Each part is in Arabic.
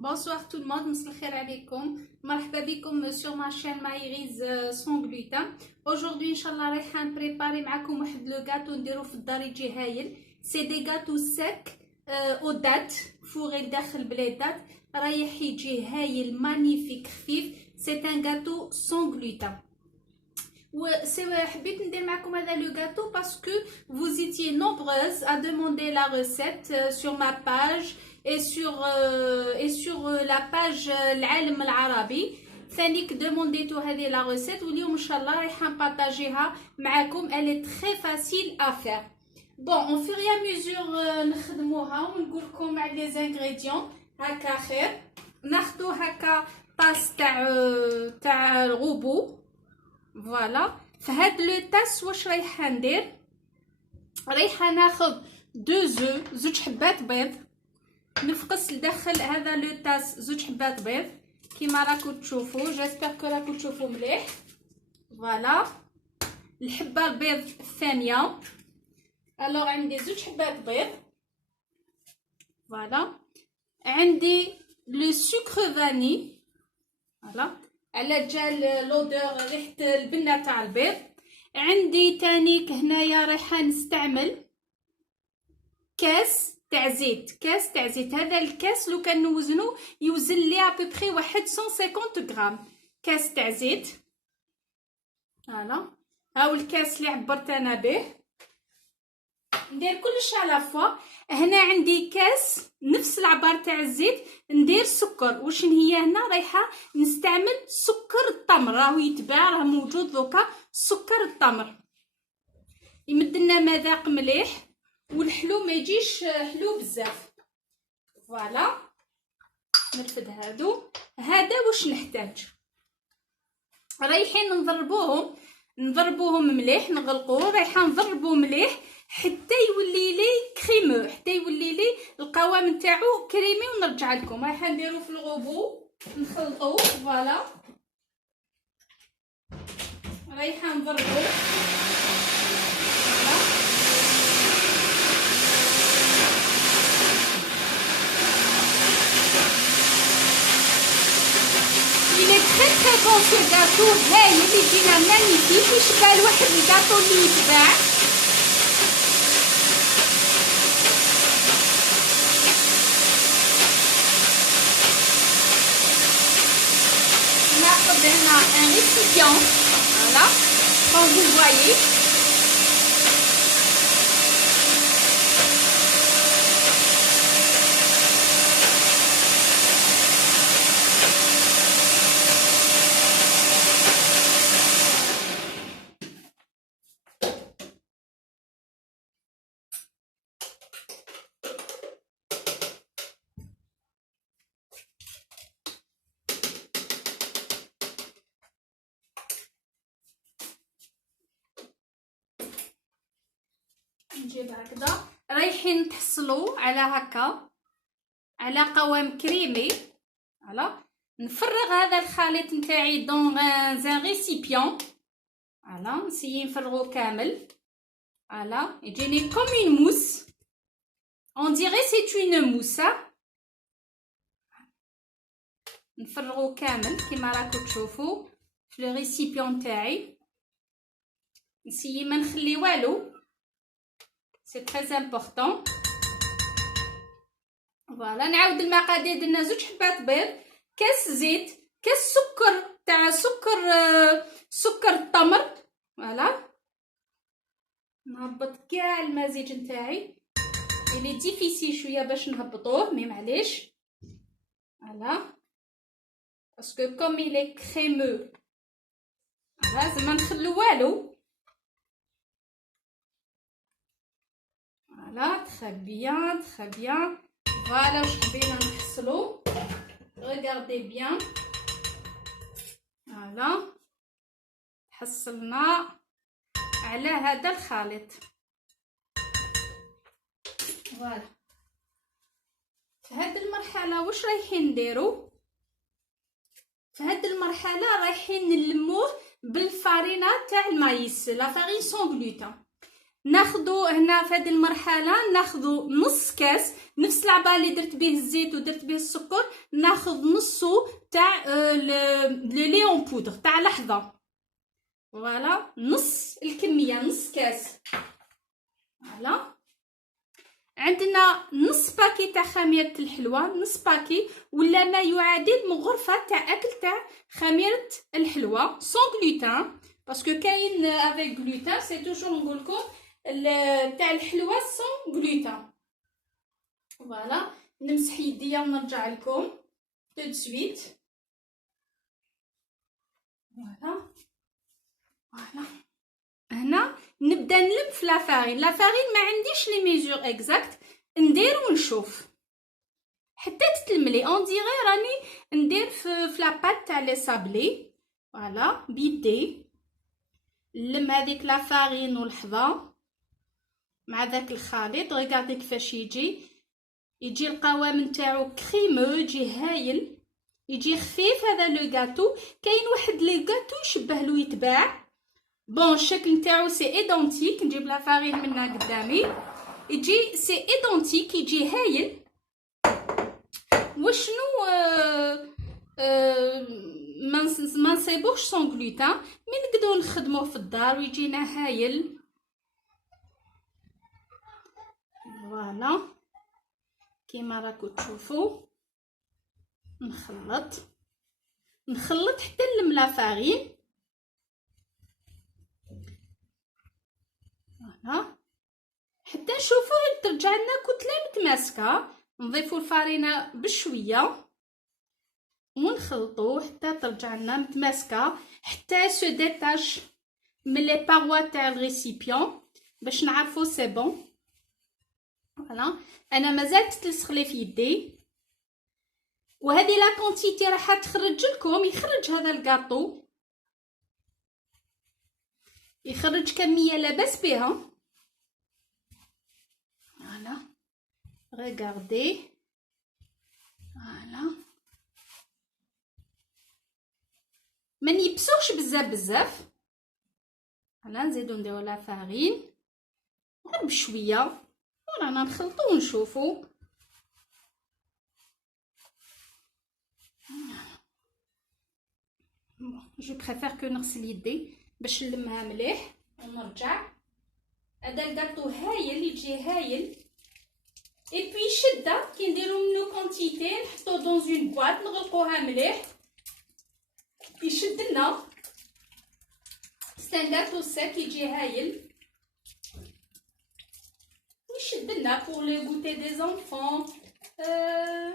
Bonsoir tout le monde, مساء الخير عليكم. مرحبا بكم sur ma chaîne Maïriz sans gluten. Aujourd'hui inchallah رايحه نبريباري معكم واحد لو غاتو نديرو في الدار يجي هايل. سي دي غاتو سيك او دات فوغي داخل بليدات، رايح يجي هايل مانيفيك خفيف. سي ان غاتو sans gluten. حبيت ندير معكم هذا لو غاتو باسكو vous étiez nombreuses à demander la recette sur ma page et sur la page العالم العربي. ثانيك دومونديتو هذه لا ريسيت واليوم ان شاء الله رايحه نبارطاجيها معكم. elle est très facile à faire. bon on fur et à mesure نخدموها ونقول لكم على لي زانغريديون. هكا خير ناخذو هكا طاس تاع الغبو. فوالا في هاد لو طاس واش رايحه ندير؟ رايحه ناخذ زوج حبات بيض، نفقس لداخل هذا لو طاس زوج حبات بيض كيما راكم تشوفوا. جيسبر كو راكم تشوفوا مليح. فوالا الحبه البيض الثانيه. الوغ عندي زوج حبات بيض. فوالا عندي لو سكر فاني. فوالا على جال لودور ريحه البنه تاع البيض. عندي تانيك هنايا رايحه نستعمل كاس تاع زيت. هذا الكاس لو كان نوزنو يوزن لي ابوبري واحد 150 غرام كاس تاع زيت. فوالا هاو الكاس اللي عبرت انا به. ندير كلش على فوا. هنا عندي كاس نفس العبار تاع الزيت ندير سكر. واش هي هنا رايحه نستعمل سكر التمر، راهو يتباع راه موجود دوكا سكر التمر يمدلنا مذاق مليح والحلو ما يجيش حلو بزاف. فوالا نرفد هذا واش نحتاج. رايحين نضربوهم مليح، نغلقوه. رايحه نضربوه مليح حتى يولي لي كريمو، حتى يولي لي القوام نتاعو كريمي ونرجع لكم. رايحه نديرو في الغبو نخلطوه. فوالا رايحه نضربو. Il est très très bon ce gâteau. هايل يجينا مانيفيك يشبه لواحد الجاتو اللي يتباع. ناخذ هنا ان ريسيبيون. فوالا كون فو فوايي. نجيب هكذا. رايحين نتحصلوا على هكا على قوام كريمي. فوالا نفرغ هذا الخليط نتاعي دون ان ريسيبيون. فوالا نسيي نفرغو كامل. فوالا يجيني كوم اون موس. اون ديري سي اون موس. نفرغو كامل كيما راكم تشوفوا في لو ريسيبيون تاعي. نسيي ما نخلي والو. C'est très important. فوالا نعاود المقادير. درنا زوج حبات بيض، كاس زيت، كاس سكر تاع سكر التمر. فوالا نهبط كاع المزيج نتاعي. اللي ديفيسيل شويه باش نهبطوه مي معليش. فوالا باسكو كوم إلي كريمو لازم ما نخلو والو. Voilà, très bien, très bien. Voilà, واش حبينا نحصلو. Regardez bien. Voilà. حصلنا على هذا الخليط. Voilà. في هذه المرحلة واش رايحين نديرو؟ في هذه المرحلة رايحين نلموه بالفارينة تاع المايس، لا فارين سون غلوتين. ناخدو هنا في هذه المرحله ناخدو نص كاس، نفس العبار اللي درت به الزيت ودرت به السكر، ناخذ نصو تاع لي اون بودر تاع لحظه. فوالا نص الكميه، نص كاس. فوالا عندنا نص باكي تاع خميره الحلوى، نص باكي ولا ما يعادل من غرفه تاع اكل تاع خميره الحلوى سون غلوتين، باسكو كاين افيك غلوتين سي توجور نقولكم تاع الحلوى سون غلوتين. فوالا نمسح يديا ونرجع لكم tout de suite. فوالا هنا نبدا نلم في لافارين. لافارين ما عنديش لي ميزور اكزاكت، ندير ونشوف حتى تتلملي اون ديغي راني ندير في لاباط تاع لي صابلي. فوالا بيدي نلم هذيك لافارين والحظا مع داك الخليط. ريغاردي كيفاش يجي القوام نتاعو كريمو، يجي هايل، يجي خفيف. هذا لو غاتو كاين واحد لي غاتو يشبه له يتباع بون الشكل نتاعو سي ايدونتيك. نجيب لا فارين منا قدامي، يجي سي ايدونتيك، يجي هايل. وشنو ما نصيبوش سون غلوتين، مي نقدروا نخدموه في الدار ويجينا هايل. فوالا كيما راكو تشوفوا نخلط حتى نلم لا فارين. فوالا حتى نشوفوا ترجع لنا كتله متماسكه. نضيفوا الفارينه بشويه ونخلطوه حتى ترجع لنا متماسكه، حتى سو ديتاش من لي باروا تاع الريسيبيون باش نعرفوا سي بون. فوالا انا مازال تلصق لي في يدي، وهذه لا كونتيتي راح تخرج لكم. يخرج هذا الكاطو، يخرج كميه لاباس بها. فوالا ريغاردي. فوالا ما نيبسوش بزاف. فوالا نزيدو نديرو لا فارين غير بشويه ورانا نخلطو ونشوفو. جو بريفير كو نغسل يدي باش نلمها مليح ونرجع. هذا الكاطو هايل، يجي هايل. اي بوي شده كي نديرو منو كونتيتي نحطو دون اون بواط نغلقوها مليح يشد لنا. سي ان كاطو سيك يجي هايل يشد لنا بور لي غوتي دي زونفون.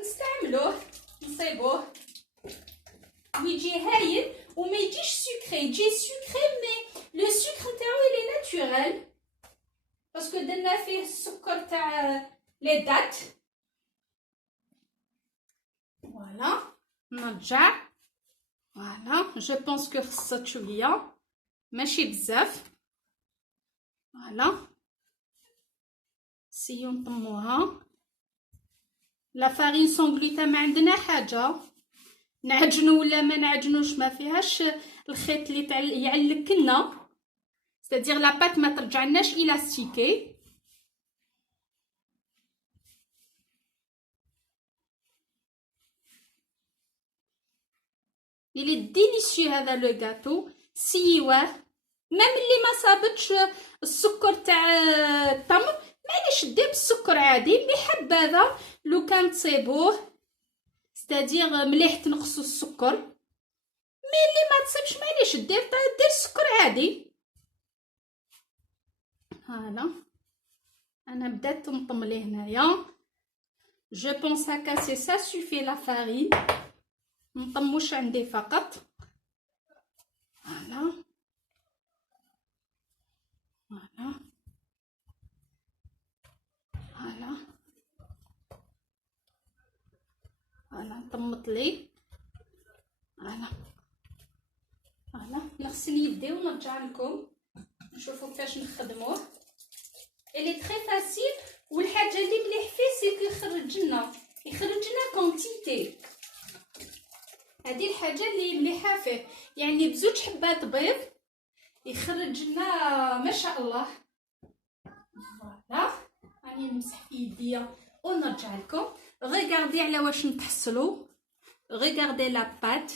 نستعملوه نصيبوه ويجي هايل وما يجيش سكري. يجي سكري مي لو سكر نتاعو لي ناتوريل باسكو درنا فيه السكر تاع لي دات. فوالا نرجع. فوالا جو بونس كو خصت شويه ماشي بزاف. فوالا سيو نطموها. لا فارين سون غلوتين ما عندنا حاجه نعجنو ولا ما نعجنوش، ما فيهاش الخيط اللي يعلق لنا، c'est-à-dire la pâte ما ترجعناش الاستيكي. il est délicieux هذا لو غاتو. سيواه ميم اللي ما صابتش السكر تاع التمر معليش دير بالسكر عادي. مي حبذا لو كان تصيبوه ستادير مليح تنقصوا السكر. مي اللي ما تصيبش معليش دير السكر عادي. هانا انا بدات نطم ليه هنايا. جو بونس هكا سي سا سوفي لا فارين نطموش عندي فقط. فوالا فوالا فوالا فوالا نطمط لي. فوالا فوالا نغسل يدي ونرجع لكم نشوفوا كيفاش نخدموه. الي تري فاسيل والحاجه اللي مليح فيه سي كو يخرج لنا كونتيتي. هذه الحاجه اللي مليحه فيه، يعني بزوج حبات بيض يخرج لنا ما شاء الله. فوالا راني نمسح في يديا ونرجع لكم. غيغاردي على واش نتحصلوا، غيغاردي لا بات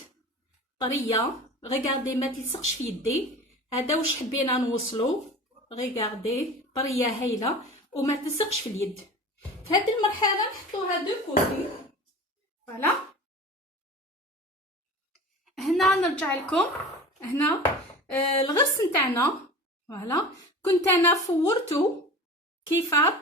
طريه، غيغاردي ما تلصقش في يدي. هذا واش حبينا نوصلوا، غيغاردي طريه هايله وما تلصقش في اليد. في هذه المرحله نحطوها دو كوتي. فوالا هنا نرجع لكم. هنا الغرس نتاعنا فوالا كنت انا فورتو كيفاه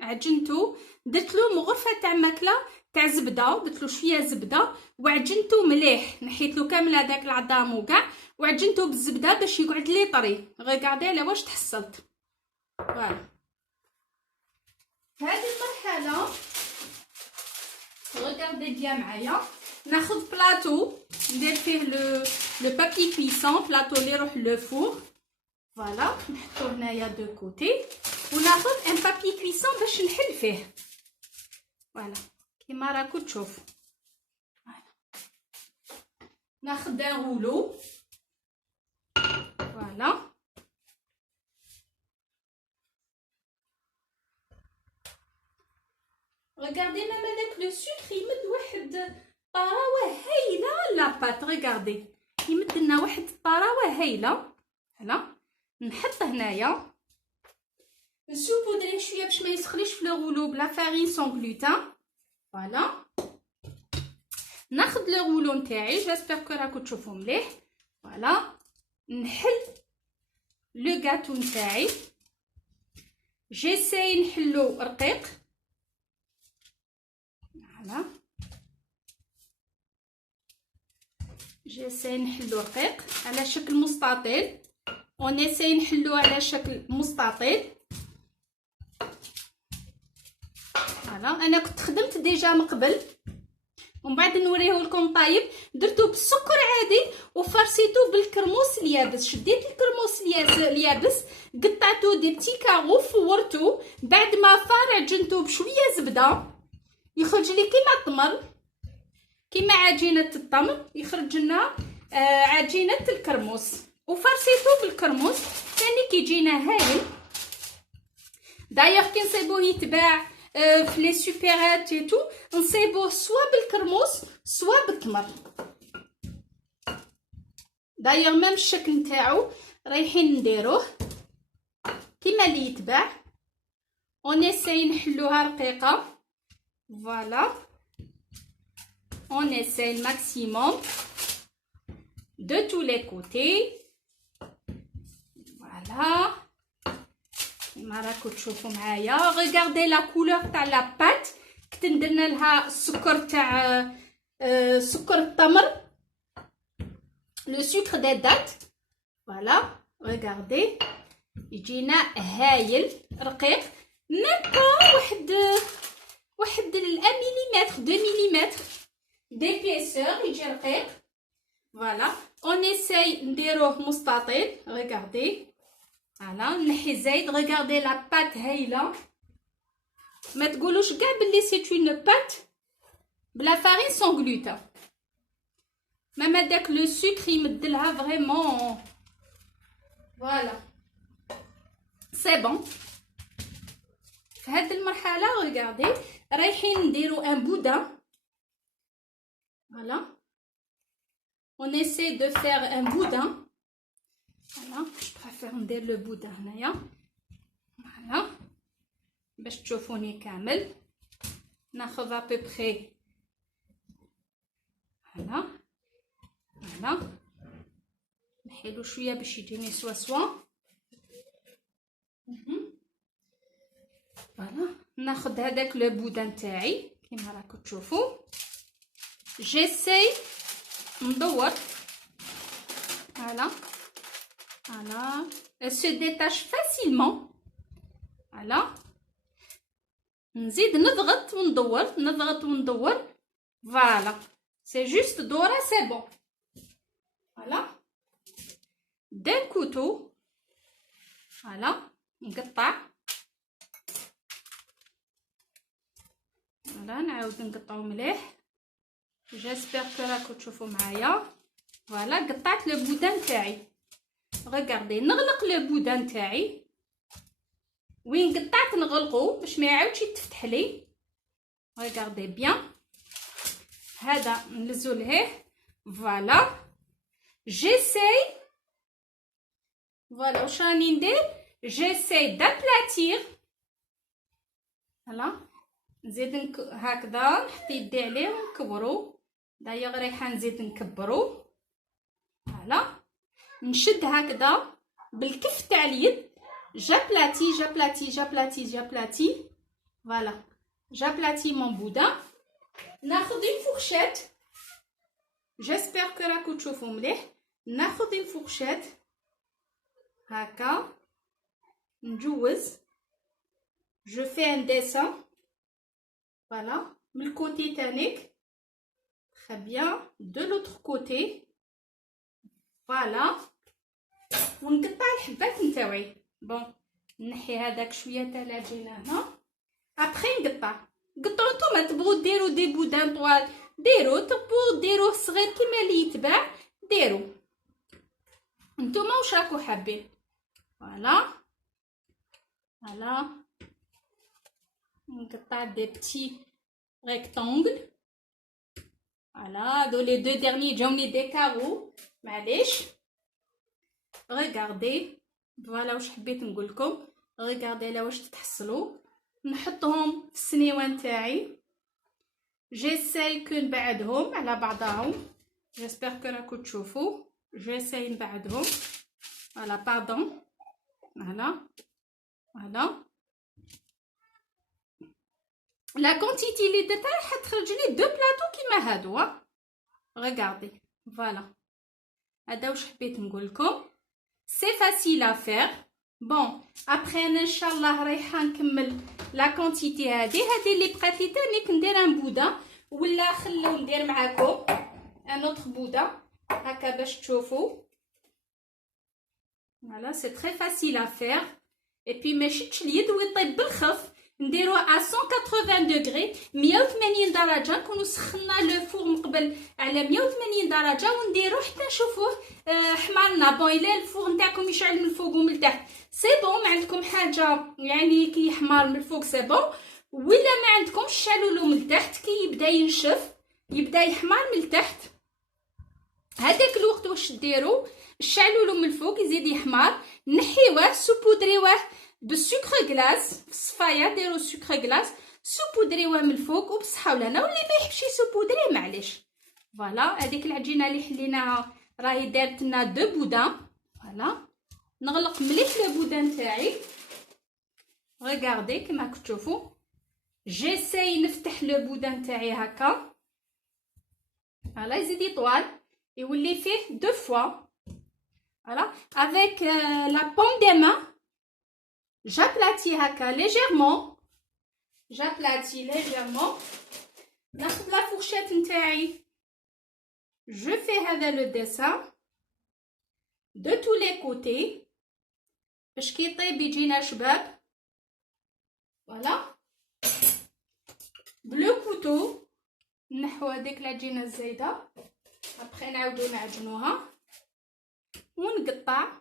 عجنتو درتلو مغرفه تاع ماكله تاع زبده، درتلو شويه زبده وعجنتو مليح، نحيتلو كامل هذاك العظام وكاع وعجنتو بالزبده باش يقعد لي طري. غيقعدي على واش تحصلت. فوالا في هذه المرحله غيقعدي بيان معايا. ناخذ بلاطو ندير فيه لو بابي كويسون، بلاطو اللي يروح لو فور. فوالا نحطو هنايا دو كوتي وناخذ ان بابي كويسون باش نحل فيه. فوالا كيما راكو تشوفوا. ناخذ ان غولو. فوالا ريغاردي مام هذاك لو سكر يمد واحد طراوه هايله لاباط. ريغاردي يمد لنا واحد الطراوه هايله. هلا نحط هنايا نسوبودريه شويه باش ما يسخليش في لو غولو بلا فارين سون غلوتين. فوالا ناخذ لو غولو نتاعي، جيسبر كو راكو تشوفوا مليح. فوالا نحل لو غاتو نتاعي، جيساي نحلو رقيق. فوالا جيساي نحلو رقيق على شكل مستطيل، ونساي نحلو على شكل مستطيل. فوالا انا كنت خدمت ديجا من قبل ومن بعد نوريه لكم طايب. درتو بالسكر عادي وفرسيتو بالكرموس اليابس. شديت الكرموس اليابس قطعتو دي بتي كاغو فورتو، بعد ما فار عجنتو بشويه زبده يخرج لي كيما التمر، كيما عجينه التمر يخرج لنا عجينه الكرموس. وفرسيتو بالكرموس ثاني كيجينا هايل. دايوغ كي نصيبوه يتباع في لي سوبيرات اي تو، نصيبوه سوا بالكرموس سوا بالتمر. دايوغ ميم الشكل نتاعو رايحين نديروه كيما اللي يتباع، ونساي نحلوها رقيقه. فوالا ونساي الماكسيموم de tous les côtés. Voilà كيما راكو تشوفوا معايا. ريغاردي لا كولور تاع لا بات، كنت درنا لها السكر تاع سكر التمر، لو سكر دي دات. فوالا ريغاردي يجينا هايل رقيق، ميم با واحد 1 مليمتر 2 مليمتر ديبيسور يجي رقيق. فوالا اون اساي نديروه مستطيل. ريغاردي فوالا نحي زايد. ريغاردي لا بات هايله، ما تقولوش كاع بلي سي اون بات بلا فارين سون غلوتين. مام هذاك لو سكر يمدلها فريمون. فوالا سي بون. في هذه المرحله ريغاردي رايحين نديرو ان بودان. فوالا on essaie de faire un boudin. Voilà, je préfère ندير le boudin هنايا. Voilà باش تشوفوني كامل. ناخذ à peu près. Voilà voilà نحيلو شويه باش يجيني سوا. Voilà ناخذ هذاك لو بودان تاعي كيما راكم تشوفوا. جيساي ندور. Voilà voilà elle se détache facilement. Voilà نزيد نضغط وندور نضغط وندور. Voilà c'est juste دوره c'est bon. Voilà d'un couteau. Voilà نقطع. Voilà نعاود نقطعو مليح. جيسبر كو راكو تشوفوا معايا. فوالا قطعت لو بودان تاعي. ريغاردي نغلق لو بودان تاعي. وين قطعت نغلقو باش ما يعاودش يتفتح لي. ريغاردي بيان، هذا نلزو لهيه. فوالا جيساي، فوالا واش راني ندير، جيساي دابلاتير. فوالا نزيد هكذا نحط يدي عليه ونكبرو. دايوغ ريحه نزيد نكبرو. فوالا نشد هكذا بالكف تاع اليد، جابلاتي جابلاتي جابلاتي جابلاتي. فوالا جابلاتي مون بودان. ناخذ اون فورشيت، جيسبر كو راكو تشوفوا مليح. ناخذ اون فورشيت هكا نجوز، جو في ان ديسان. فوالا من الكوتي تانيك، تري بيان، دو لوتر كوتي. فوالا ونقطع الحبات نتاوعي. بون نحي هذاك شويه تاع العجينه هنا، ابخي نقطع. قطعوا نتوما تبغوا ديروا دي بودان طوال ديروا، تبغوا ديروه صغير كيما اللي يتباع ديروا نتوما واش راكو حابين. فوالا فوالا نقطع دي بتي ريكتانغل. فوالا هادو لي دو ديرني جاوني دي كارو، معليش. ريغاردي فوالا واش حبيت نقول لكم. ريغاردي لا واش تتحصلوا. نحطهم في السنيوان تاعي، جيساي كو نبعدهم على بعضهم. جيسبر كو راكو تشوفوا، جيساي نبعدهم. فوالا باردون. فوالا فوالا لا كونتيتي اللي درتها راح تخرج لي دو بلاطو كيما هادو. ريغاردي فوالا هذا واش حبيت نقول لكم. سي فاسيل ا فير. بون ابخي انا ان شاء الله رايحه نكمل لا كونتيتي هذه اللي بقات لي تانيك ندير ان بودا، ولا خلو ندير معاكم ان اوتر بودا هكا باش تشوفوا. فوالا سي تري فاسيل ا فير. اي بي ما شدش اليد ويطيب بالخف. نديروه ا 180 دوغري، 180 درجه. نكونوا سخنا لو فور من قبل على 180 درجه ونديروه حتى نشوفوه حمرنا. بون الا الفور نتاعكم يشعل من الفوق ومن التحت سي بون، ما عندكم حاجه يعني كي يحمر من الفوق سي بون، ولا ما عندكمش شعلوا له من التحت كي يبدا ينشف يبدا يحمر من التحت. هذاك الوقت واش ديروا، شعلوا له من الفوق يزيد يحمر، نحيوه سوبودريوه بالسكر غلاس في الصفايه. ديروا سكر غلاس سوبودريوه من الفوق وبصحه ولهنا، واللي ما يحبش يسوبودري معليش. فوالا هذيك العجينه اللي حليناها راهي دارت لنا دو بودان. فوالا نغلق مليح لو بودان تاعي. ريغاردي كما راكم تشوفوا، جيساي نفتح لو بودان تاعي هكا. فوالا يزيد يطول يولي فيه دو فوا. فوالا افيك لا بوم دي مان j'aplatis هكا ليجيرمون، j'aplatis ليجيرمون. ناخذ لا فورشيت نتاعي، جو في هذا لو ديسان دو تو لي كوتي باش كي يطيب يجينا شباب. فوالا بلو كوتو نحو هذيك العجينه الزايده، ابخي نعاودو نعجنوها ونقطع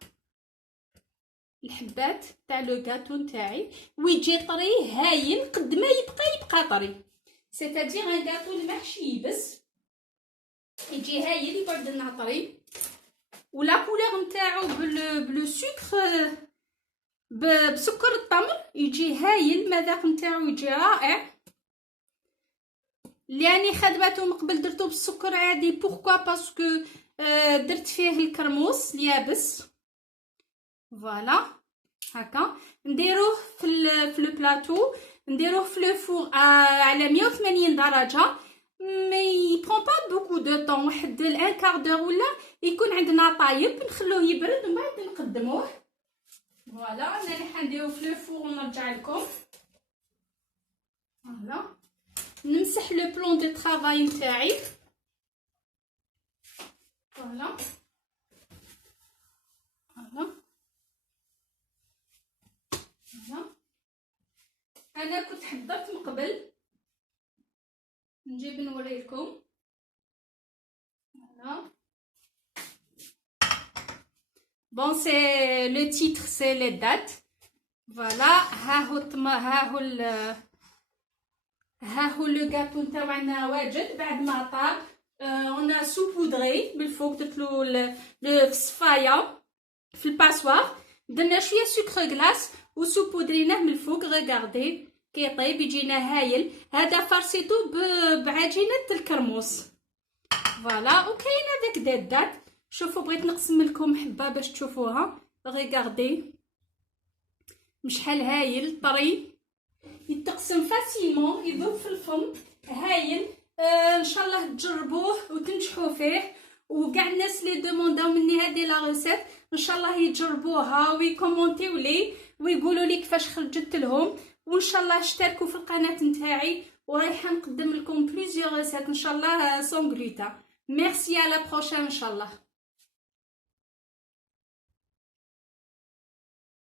الحبات تاع لو غاتو نتاعي ويجي طري هاين قد ما يبقى طري. سيتادير ان غاتو المحشي يبس يجي هاين يقعد لنا طري، ولا كولور نتاعو بلو سكر بسكر التمر يجي هايل. المذاق نتاعو يجي رائع. لاني خدمته من قبل درتو بالسكر عادي. بوركوا باسكو درت فيه الكرموس اليابس. فوالا هكا نديروه في لو بلاطو، نديروه في لو فور على 180 درجه. مي برون با بوكو دو طون، واحد الان كار دور ولا يكون عندنا طايب. نخلوه يبرد ومن بعد نقدموه. فوالا انا اللي حنديروه في لو فور ونرجع لكم. فوالا نمسح لو بلون دو طرافاي نتاعي. فوالا فوالا انا كنت حضرت من قبل نجيب نوريلكم. فوالا بون سي لو تيتر سي لي دات. فوالا. ها هو لو غاتو نتاعنا واجد بعد ما طاب. انا سوبودري بالفوق، درتلو في الصفايه في الباسوار، درنا شويه سكر غلاس وسوبودريناه من الفوق. غاردي كي يطيب يجينا هايل. هذا فرسيتو بعجينه الكرموس. فوالا. وكاين هذاك دادات. شوفوا بغيت نقسم لكم حبه باش تشوفوها. غاردي مشحال هايل طري، يتقسم فاسيلمون، يذوب في الفم، هايل. ان شاء الله تجربوه وتنجحوا فيه. وكاع الناس اللي دومونداو مني هذه لا ريسيت ان شاء الله يجربوها ويكومونتيو لي ويقولوا لي كيفاش خرجت لهم. وان شاء الله اشتركوا في القناه نتاعي ورايحه نقدم لكم بليزيور ريسيت ان شاء الله سون غلوتا. ميرسي، على بروشين ان شاء الله.